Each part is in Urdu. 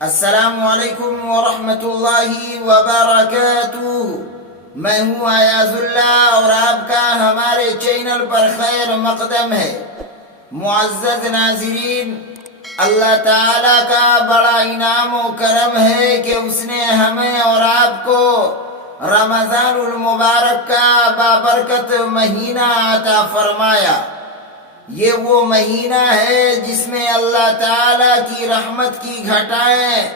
السلام علیکم ورحمۃ اللہ وبرکاتہ۔ میں ہوں ایاز اللہ اور آپ کا ہمارے چینل پر خیر مقدم ہے۔ معزز ناظرین، اللہ تعالیٰ کا بڑا انعام و کرم ہے کہ اس نے ہمیں اور آپ کو رمضان المبارک کا بابرکت مہینہ عطا فرمایا۔ یہ وہ مہینہ ہے جس میں اللہ تعالیٰ کی رحمت کی گھٹائیں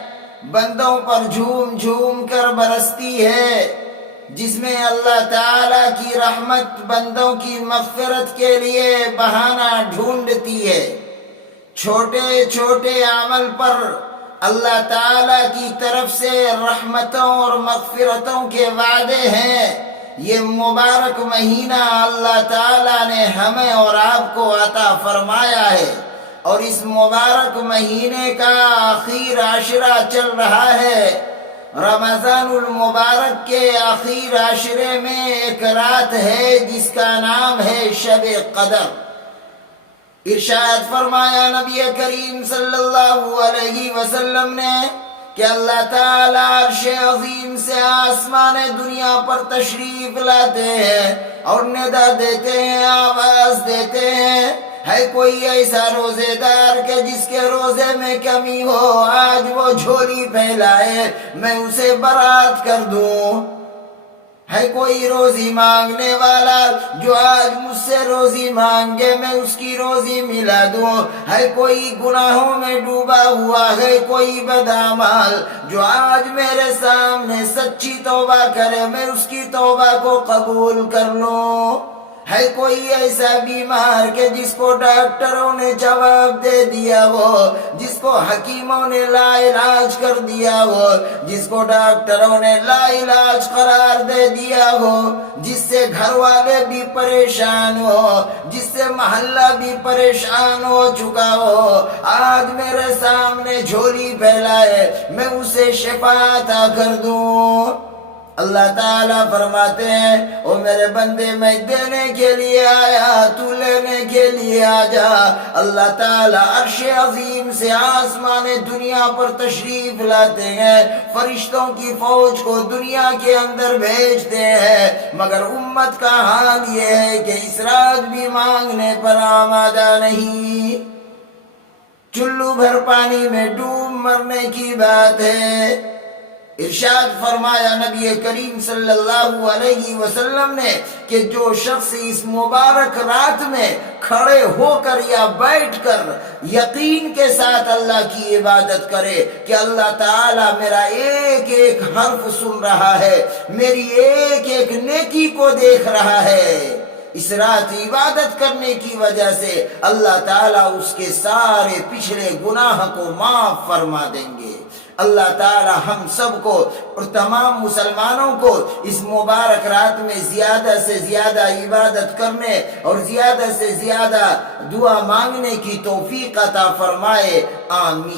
بندوں پر جھوم جھوم کر برستی ہے، جس میں اللہ تعالیٰ کی رحمت بندوں کی مغفرت کے لیے بہانہ ڈھونڈتی ہے۔ چھوٹے چھوٹے عمل پر اللہ تعالیٰ کی طرف سے رحمتوں اور مغفرتوں کے وعدے ہیں۔ یہ مبارک مہینہ اللہ تعالیٰ نے ہمیں اور آپ کو عطا فرمایا ہے، اور اس مبارک مہینے کا آخر عشرہ چل رہا ہے۔ رمضان المبارک کے آخر عشرے میں ایک رات ہے جس کا نام ہے شب قدر۔ ارشاد فرمایا نبی کریم صلی اللہ علیہ وسلم نے کہ اللہ تعالیٰ عرش عظیم سے آسمان دنیا پر تشریف لاتے ہیں اور ندا دیتے ہیں، آواز دیتے ہیں، ہے کوئی ایسا روزے دار کہ جس کے روزے میں کمی ہو، آج وہ جھولی پھیلائے میں اسے برات کر دوں۔ ہے کوئی روزی مانگنے والا جو آج مجھ سے روزی مانگے میں اس کی روزی ملا دوں۔ ہے کوئی گناہوں میں ڈوبا ہوا ہے کوئی بدعمل جو آج میرے سامنے سچی توبہ کرے میں اس کی توبہ کو قبول کر لوں۔ ہے کوئی ایسا بیمار کہ جس کو ڈاکٹروں نے جواب دے دیا ہو، جس کو حکیموں نے لا علاج کر دیا ہو، جس کو ڈاکٹروں نے لا علاج قرار دے دیا ہو، جس سے گھر والے بھی پریشان ہو، جس سے محلہ بھی پریشان ہو چکا ہو، آج میرے سامنے جھولی پھیلائے میں اسے شفا عطا کر دوں۔ اللہ تعالیٰ فرماتے ہیں، او میرے بندے میں دینے کے لیے آیا، تو لینے کے لیے آ جا۔ اللہ تعالیٰ عرش عظیم سے آسمان دنیا پر تشریف لاتے ہیں، فرشتوں کی فوج کو دنیا کے اندر بھیجتے ہیں، مگر امت کا حال یہ ہے کہ اس رات بھی مانگنے پر آمادہ نہیں۔ چلو بھر پانی میں ڈوب مرنے کی بات ہے۔ ارشاد فرمایا نبی کریم صلی اللہ علیہ وسلم نے کہ جو شخص اس مبارک رات میں کھڑے ہو کر یا بیٹھ کر یقین کے ساتھ اللہ کی عبادت کرے کہ اللہ تعالیٰ میرا ایک ایک حرف سن رہا ہے، میری ایک ایک نیکی کو دیکھ رہا ہے، اس رات عبادت کرنے کی وجہ سے اللہ تعالیٰ اس کے سارے پچھلے گناہ کو معاف فرما دیں گے۔ اللہ تعالی ہم سب کو اور تمام مسلمانوں کو اس مبارک رات میں زیادہ سے زیادہ عبادت کرنے اور زیادہ سے زیادہ دعا مانگنے کی توفیق عطا فرمائے، آمین۔